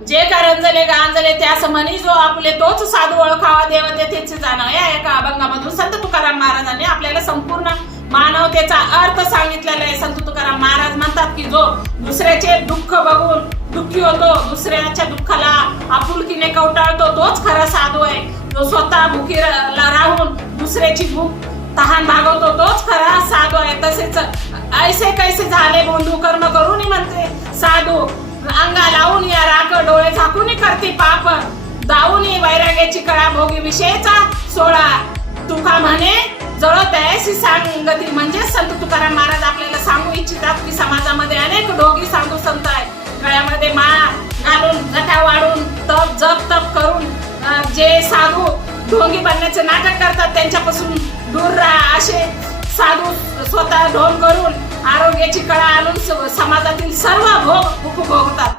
जे करंजले गांजले त्यास म्हणी जो आपले तोच साधू ओळखावा देव तेथेच जाणं. या एका अभंगामधून संत तुकाराम महाराजांनी आपल्याला संपूर्ण मानवतेचा अर्थ सांगितलेला आहे. संत तुकाराम महाराज म्हणतात की जो दुसऱ्याचे दुःख बघून दुःखी होतो, दुसऱ्याच्या दुःखाला आपुलकीने कवटाळतो तोच खरा साधू आहे. जो स्वतः भुकीला राहून दुसऱ्याची भूक तहान भागवतो तोच खरा साधू आहे. तसेच ऐसे कैसे झाले बोंधू कर्म करून म्हणते साधू, अंगा लावून या राख डोळे झाकून करते पाप, दावून वैराग्याची कळा भोगी विषयचा सोळा. तुका म्हणे जळत ऐसी सांगती. म्हणजे संत तुकाराम महाराज आपल्याला सांगू इच्छितात की समाजामध्ये अनेक ढोगी साधू संत आहेत. गळ्यामध्ये माळ घालून जटा वाढून जप तप करून जे साधू ढोंगी बनण्याचे नाटक करतात त्यांच्यापासून दूर राहा. असे साधू स्वतः ढोंग करून आरोग्याची कळा आणून समाजातील सर्व भोग उपभोगतात.